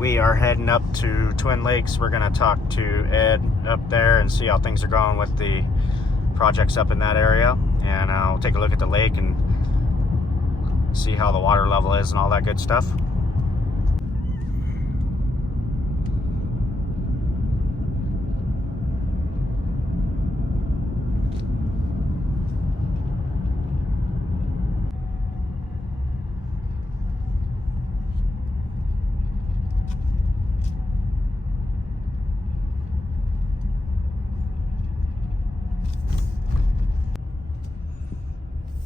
We are heading up to Twin Lakes. We're going to talk to Ed up there and see how things are going with the projects up in that area. And we'll take a look at the lake and see how the water level is and all that good stuff.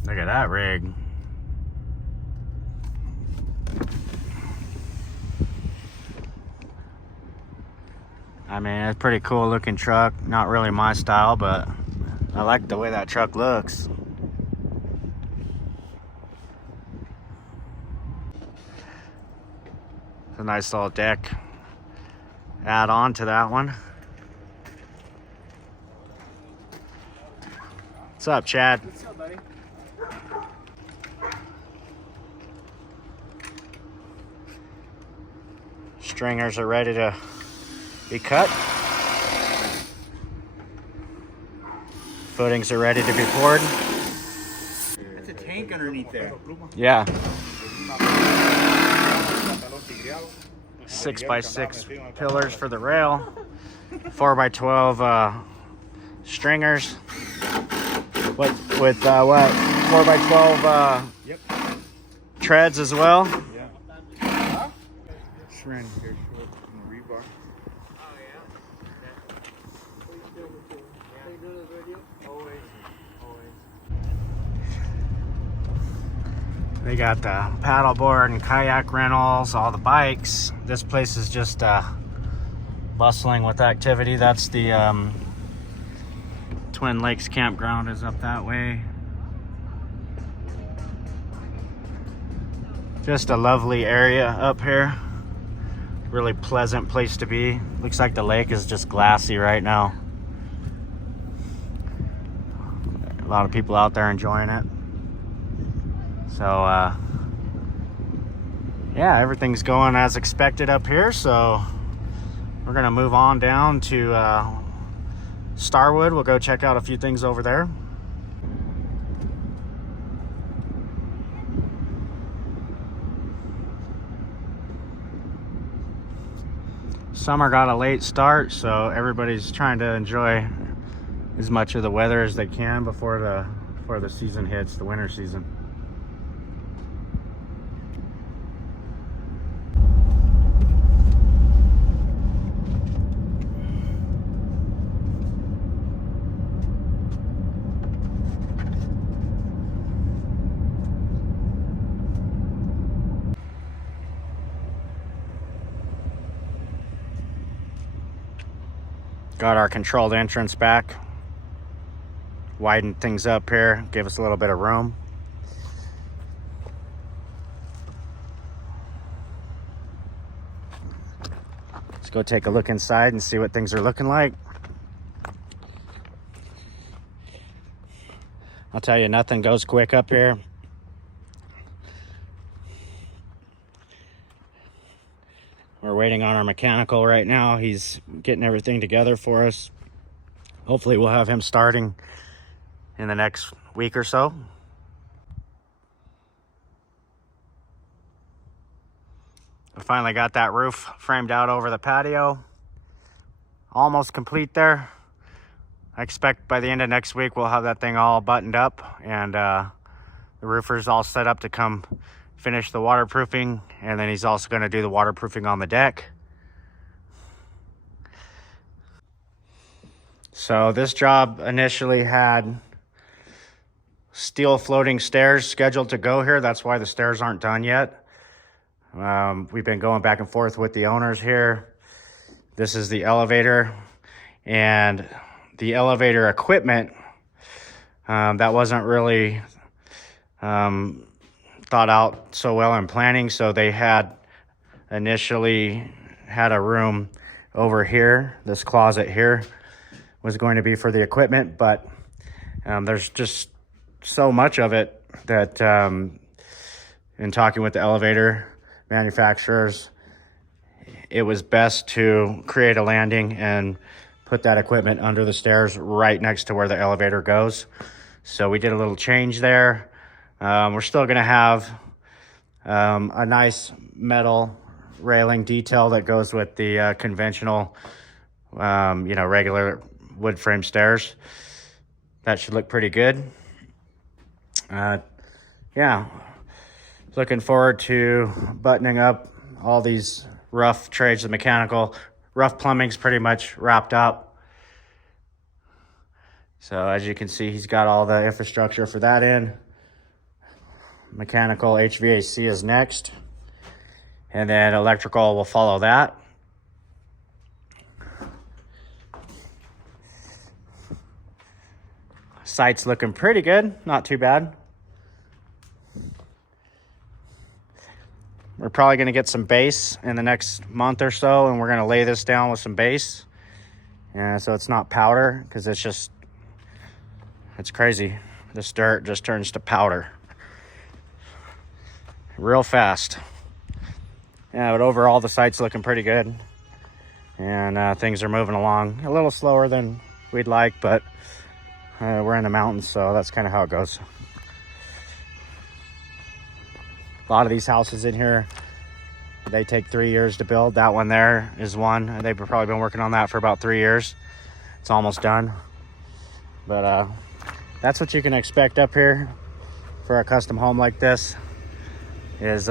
Look at that rig. I mean, it's a pretty cool looking truck. Not really my style, but I like the way that truck looks. It's a nice little deck add on to that one. What's up, Chad? What's up, buddy? Stringers are ready to be cut. Footings are ready to be poured. That's a tank underneath there. Yeah. 6x6 pillars for the rail. 4x12 stringers. With what? 4x12 Yep. treads as well. Yeah. Shred here, short from the rebar. They got the paddleboard and kayak rentals, all the bikes. This place is just bustling with activity. That's the Twin Lakes Campground is up that way. Just a lovely area up here. Really pleasant place to be. Looks like the lake is just glassy right now. A lot of people out there enjoying it. So yeah, everything's going as expected up here. So we're gonna move on down to Starwood. We'll go check out a few things over there. Summer got a late start, so everybody's trying to enjoy as much of the weather as they can before the season hits, the winter season. Got our controlled entrance back. Widened things up here, gave us a little bit of room. Let's go take a look inside and see what things are looking like. I'll tell you, nothing goes quick up here. We're waiting on our mechanical right now. He's getting everything together for us. Hopefully we'll have him starting in the next week or so. We finally got that roof framed out over the patio. Almost complete there. I expect by the end of next week we'll have that thing all buttoned up, and the roofer's all set up to come finish the waterproofing, and then he's also going to do the waterproofing on the deck. So this job initially had steel floating stairs scheduled to go here. That's why the stairs aren't done yet. We've been going back and forth with the owners here. This is the elevator, and the elevator equipment that wasn't really thought out so well in planning. So they had initially had a room over here. This closet here was going to be for the equipment, but there's just so much of it that in talking with the elevator manufacturers, it was best to create a landing and put that equipment under the stairs right next to where the elevator goes. So we did a little change there. We're still going to have a nice metal railing detail that goes with the conventional, regular wood frame stairs. That should look pretty good. Yeah, looking forward to buttoning up all these rough trades, the mechanical. Rough plumbing's pretty much wrapped up. So as you can see, he's got all the infrastructure for that in. Mechanical HVAC is next. And then electrical will follow that. Site's looking pretty good, not too bad. We're probably going to get some base in the next month or so, and we're going to lay this down with some base. And so it's not powder, because it's crazy. This dirt just turns to powder real fast. Yeah, but overall the site's looking pretty good, and things are moving along a little slower than we'd like, but we're in the mountains, so that's kind of how it goes. A lot of these houses in here, they take 3 years to build. That one there is one. They've probably been working on that for about 3 years. It's almost done. But that's what you can expect up here for a custom home like this, is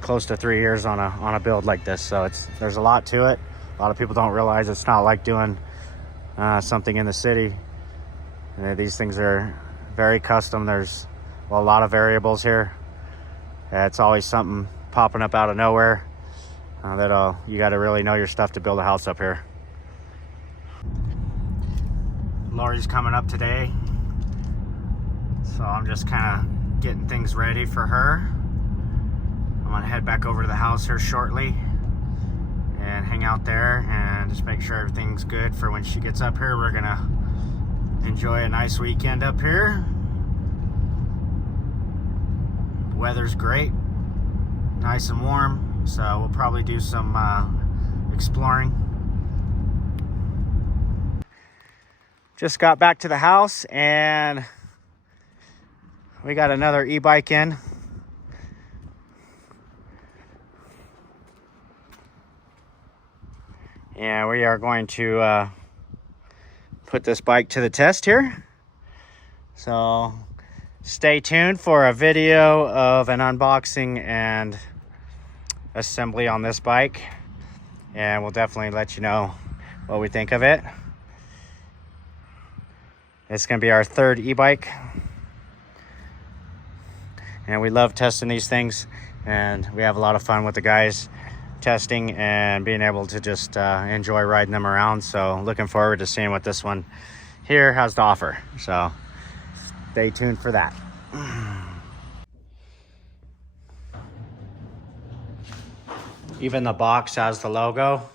close to 3 years on a build like this. So there's a lot to it. A lot of people don't realize it's not like doing something in the city. These things are very custom. There's a lot of variables here. It's always something popping up out of nowhere that you got to really know your stuff to build a house up here. Lauries coming up today, so I'm just kind of getting things ready for her. I'm gonna head back over to the house here shortly and hang out there and just make sure everything's good for when she gets up here. We're gonna enjoy a nice weekend up here. The weather's great, nice and warm, so we'll probably do some exploring. Just got back to the house and we got another e-bike in. And we are going to put this bike to the test here. So stay tuned for a video of an unboxing and assembly on this bike. And we'll definitely let you know what we think of it. It's going to be our third e-bike. And we love testing these things. And we have a lot of fun with the guys testing and being able to just enjoy riding them around. So looking forward to seeing what this one here has to offer. So stay tuned for that. Even the box has the logo.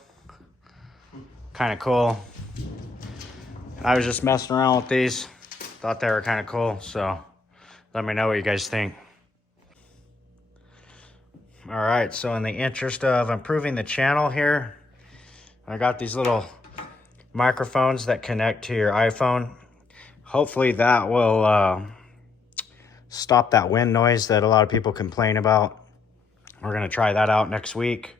Kind of cool. I was just messing around with these. Thought they were kind of cool. So let me know what you guys think. All right, so in the interest of improving the channel here, I got these little microphones that connect to your iPhone. Hopefully that will stop that wind noise that a lot of people complain about. We're gonna try that out next week.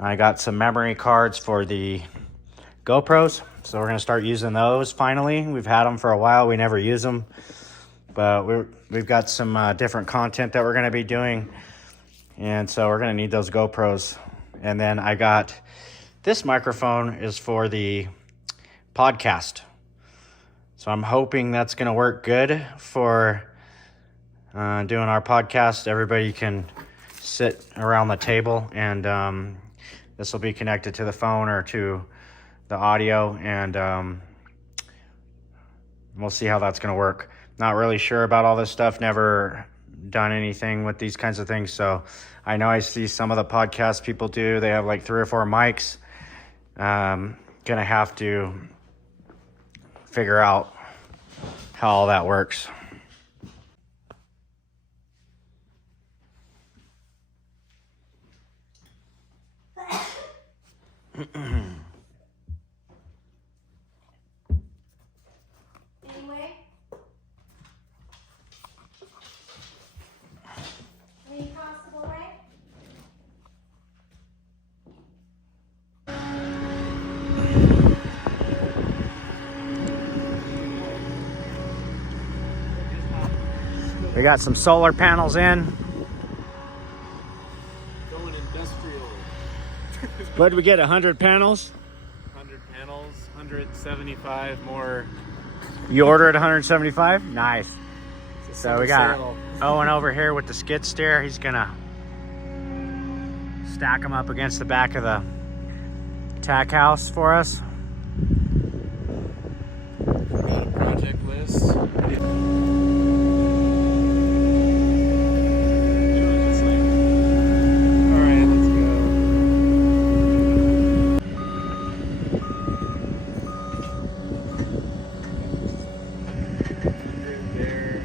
I got some memory cards for the GoPros, so we're gonna start using those finally. We've had them for a while, we never use them, but we've got some different content that we're gonna be doing. And so we're gonna need those GoPros. And then I got this microphone is for the podcast. So I'm hoping that's gonna work good for doing our podcast. Everybody can sit around the table, and this will be connected to the phone or to the audio, and we'll see how that's gonna work. Not really sure about all this stuff, never done anything with these kinds of things. So I know I see some of the podcast people do, they have like 3 or 4 mics. Gonna have to figure out how all that works. Anyway? Any possible way? We got some solar panels in. Going industrial. What did we get, 100 panels? 100 panels, 175 more. You ordered 175? Nice. It's a So we summer got sale. Owen over here with the skid steer. He's gonna stack them up against the back of the tack house for us. Got a project list. Alright, let's go. There.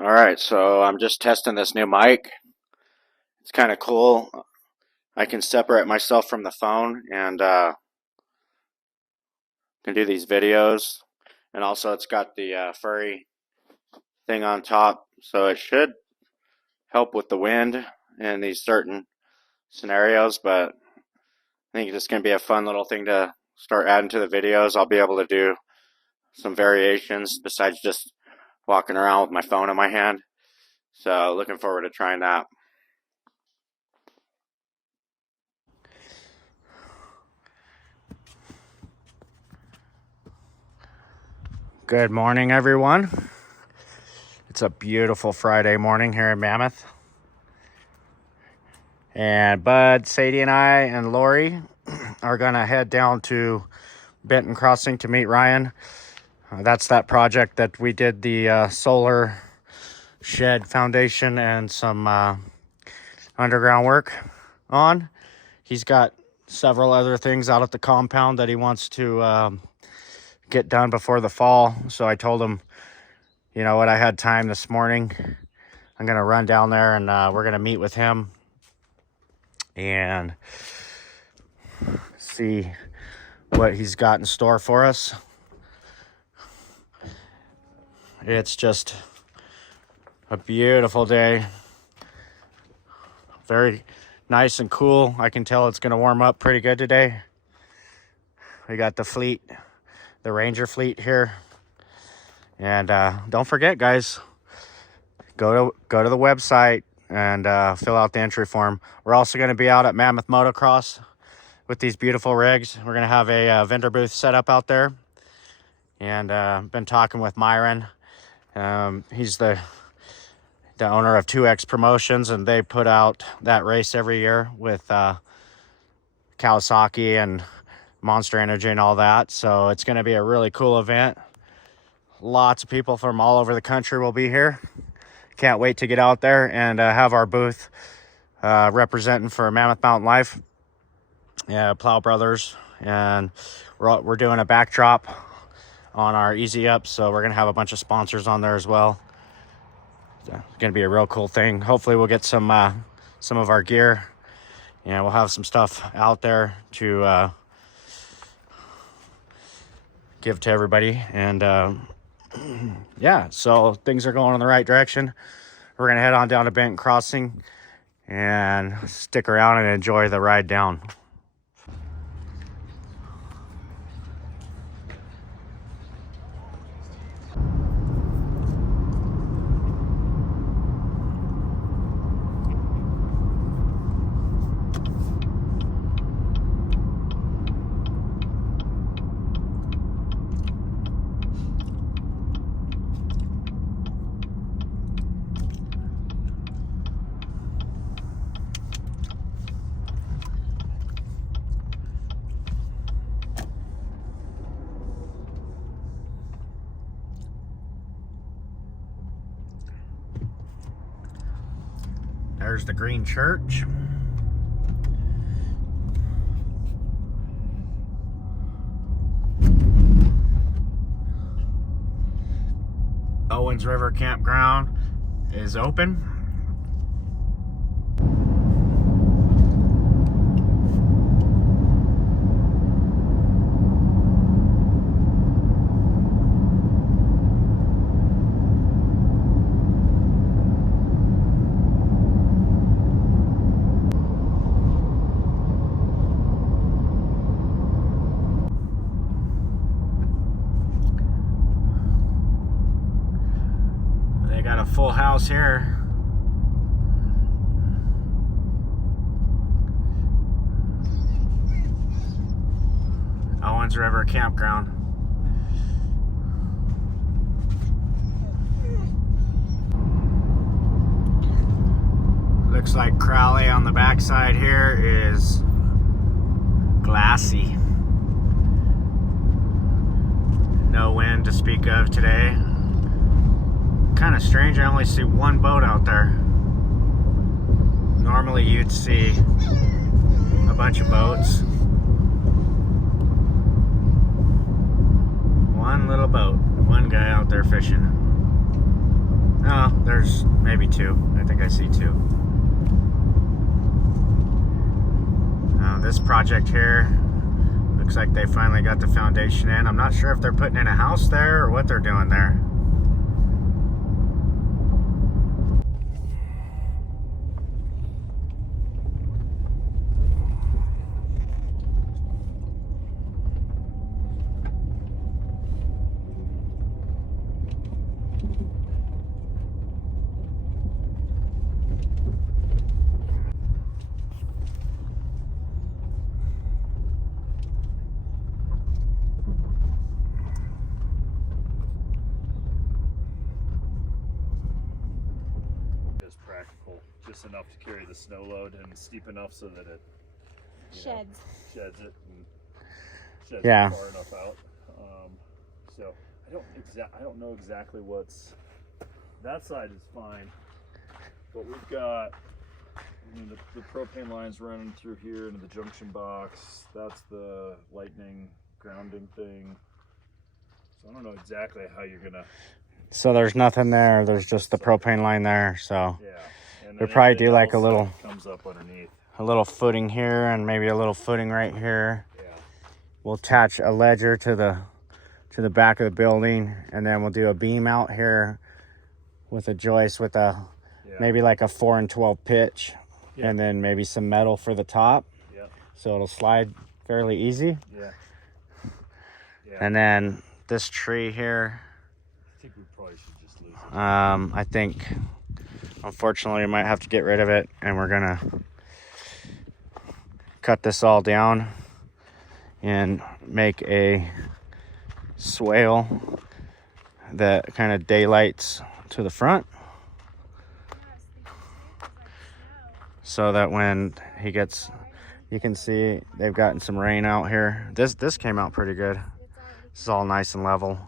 All right, so I'm just testing this new mic. It's kind of cool. I can separate myself from the phone and can do these videos. And also it's got the furry thing on top, so it should help with the wind in these certain scenarios, but I think it's going to be a fun little thing to start adding to the videos. I'll be able to do some variations besides just walking around with my phone in my hand. So looking forward to trying that. Good morning, everyone. It's a beautiful Friday morning here in Mammoth. And Bud, Sadie, and I, and Laurie are going to head down to Benton Crossing to meet Ryan. That's that project that we did the solar shed foundation and some underground work on. He's got several other things out at the compound that he wants to get done before the fall. So I told him, you know what, I had time this morning. I'm going to run down there and we're going to meet with him and see what he's got in store for us. It's just a beautiful day. Very nice and cool. I can tell it's going to warm up pretty good today. We got the fleet, the Ranger fleet here. And don't forget, guys, go to the website and fill out the entry form. We're also going to be out at Mammoth Motocross with these beautiful rigs. We're going to have a vendor booth set up out there. And been talking with Myron. He's the owner of 2X Promotions, and they put out that race every year with Kawasaki and Monster Energy and all that. So it's going to be a really cool event. Lots of people from all over the country will be here. Can't wait to get out there and have our booth representing for Mammoth Mountain Life. Yeah, Plow Brothers. And we're doing a backdrop on our Easy Up, so we're going to have a bunch of sponsors on there as well. It's going to be a real cool thing. Hopefully we'll get some of our gear, and we'll have some stuff out there to give to everybody. And yeah, so things are going in the right direction. We're going to head on down to Benton Crossing and stick around and enjoy the ride down. There's the green church. Owens River Campground. is open. They got a full house here. Owens River Campground. Looks like Crowley on the backside here is glassy. No wind to speak of today. Kind of strange, I only see one boat out there. Normally you'd see a bunch of boats. One little boat, one guy out there fishing. Oh, there's maybe two. I think I see two. This project here looks like they finally got the foundation in. I'm not sure if they're putting in a house there or what they're doing there. Just enough to carry the snow load and steep enough so that it sheds it and sheds it far enough out. So I don't know exactly what's that side is fine, but we've got the propane lines running through here into the junction box. That's the lightning grounding thing. So I don't know exactly how you're gonna. So there's nothing there. There's just the propane line there. So yeah. We'll probably do like a little comes up underneath. A little footing here and maybe a little footing right here. Yeah. We'll attach a ledger to the back of the building, and then we'll do a beam out here with a joist with a maybe like a 4 and 12 pitch, and then maybe some metal for the top. Yeah. So it'll slide fairly easy. Yeah. And then this tree here. I think we probably should just lose it. I think unfortunately we might have to get rid of it, and we're gonna cut this all down and make a swale that kind of daylights to the front, so that when he gets, you can see they've gotten some rain out here. This came out pretty good. It's all nice and level,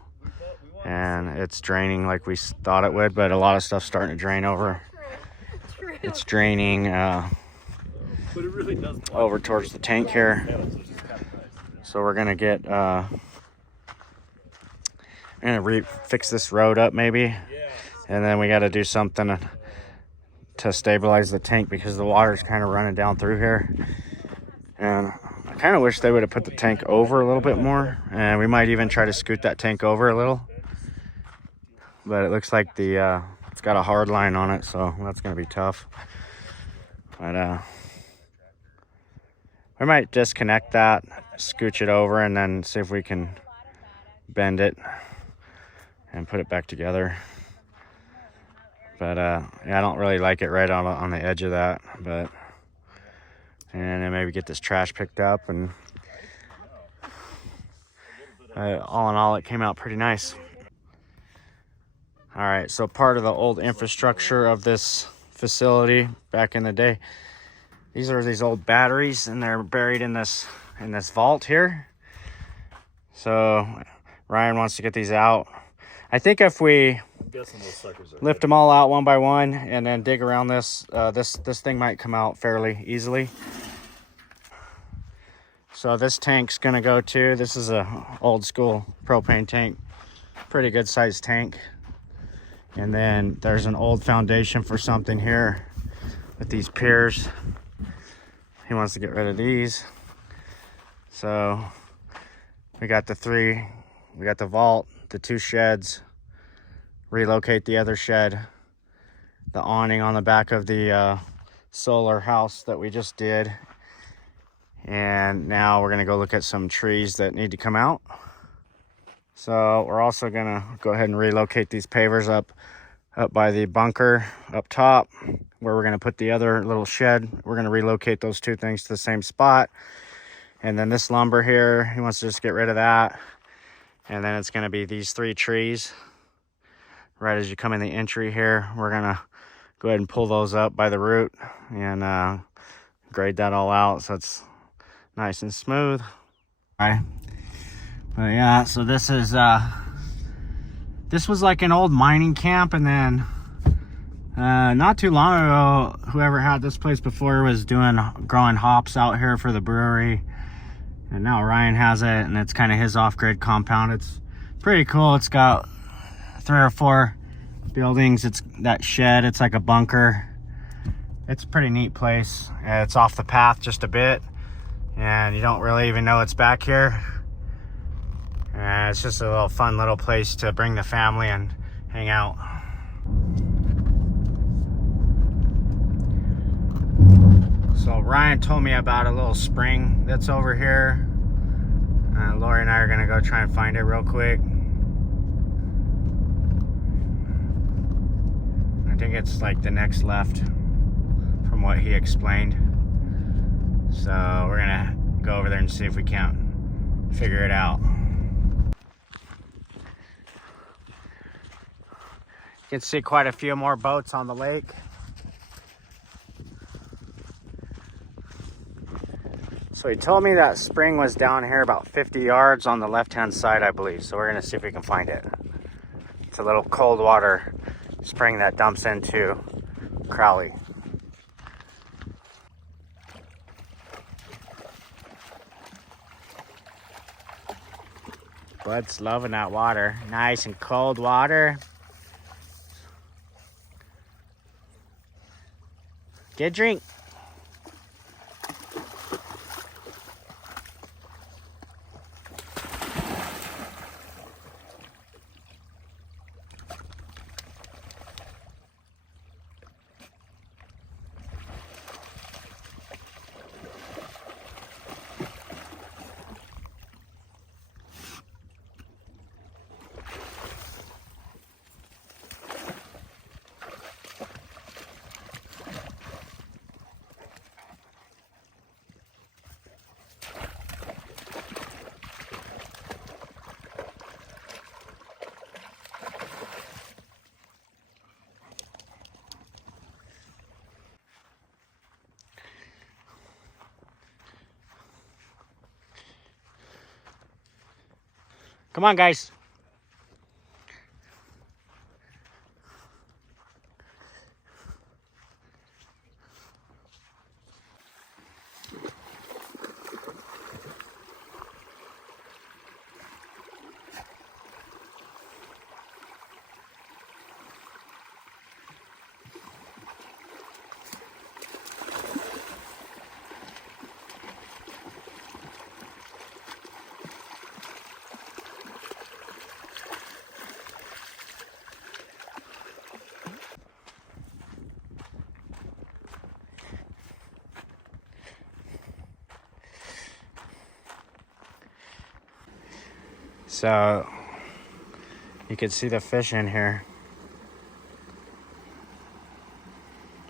and it's draining like we thought it would, but a lot of stuff's starting to drain over. It's draining but it really does over towards the tank here. So we're gonna get fix this road up maybe, and then we got to do something to stabilize the tank because the water's kind of running down through here. And I kind of wish they would have put the tank over a little bit more, and we might even try to scoot that tank over a little. But it looks like it's got a hard line on it, so that's gonna be tough. But we might disconnect that, scooch it over, and then see if we can bend it and put it back together. But yeah, I don't really like it right on the edge of that. But and then maybe get this trash picked up, and all in all, it came out pretty nice. All right, so part of the old infrastructure of this facility back in the day, these are these old batteries, and they're buried in this vault here. So Ryan wants to get these out. I think if we lift them all out one by one and then dig around this, this thing might come out fairly easily. So this tank's gonna go too. This is a old school propane tank, pretty good sized tank. And then there's an old foundation for something here with these piers. He wants to get rid of these. So we got the vault, the 2 sheds, relocate the other shed, the awning on the back of the solar house that we just did. And now we're gonna go look at some trees that need to come out. So we're also gonna go ahead and relocate these pavers up by the bunker up top where we're gonna put the other little shed. We're gonna relocate those 2 things to the same spot. And then this lumber here, he wants to just get rid of that. And then it's gonna be these 3 trees. Right as you come in the entry here, we're gonna go ahead and pull those up by the root and grade that all out so it's nice and smooth. All right. But yeah, so this was like an old mining camp, and then not too long ago, whoever had this place before was growing hops out here for the brewery, and now Ryan has it, and it's kind of his off-grid compound. It's pretty cool. It's got 3 or 4 buildings. It's that shed, it's like a bunker. It's a pretty neat place. It's off the path just a bit, and you don't really even know it's back here. It's just a little fun little place to bring the family and hang out. So Ryan told me about a little spring that's over here. Laurie and I are gonna go try and find it real quick. I think it's like the next left from what he explained. So we're gonna go over there and see if we can't figure it out. You can see quite a few more boats on the lake. So he told me that spring was down here about 50 yards on the left-hand side, I believe. So we're gonna see if we can find it. It's a little cold water spring that dumps into Crowley. Bud's loving that water. Nice and cold water. Get a drink. Come on, guys. So you can see the fish in here.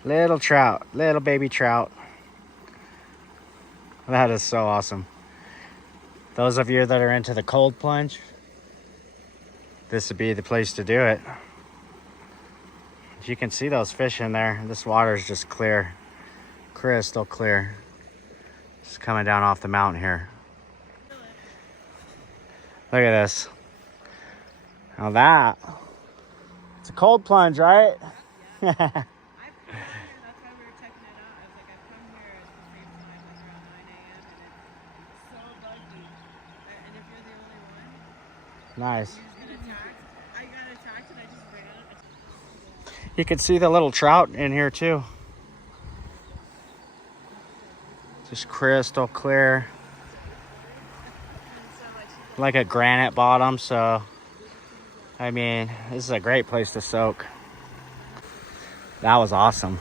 Little trout, little baby trout. That is so awesome. Those of you that are into the cold plunge, this would be the place to do it. You can see those fish in there. This water is just clear, crystal clear. It's coming down off the mountain here. Look at this. Now that, it's a cold plunge, right? That's why we were checking it out. I was like, I've come here at the same time, like around 9 a.m. and it's so buggy. And if you're the only one, Nice. you just get attacked. I got attacked and I just ran. You can see the little trout in here too. Just crystal clear. Like a granite bottom, so I mean, this is a great place to soak. That was awesome.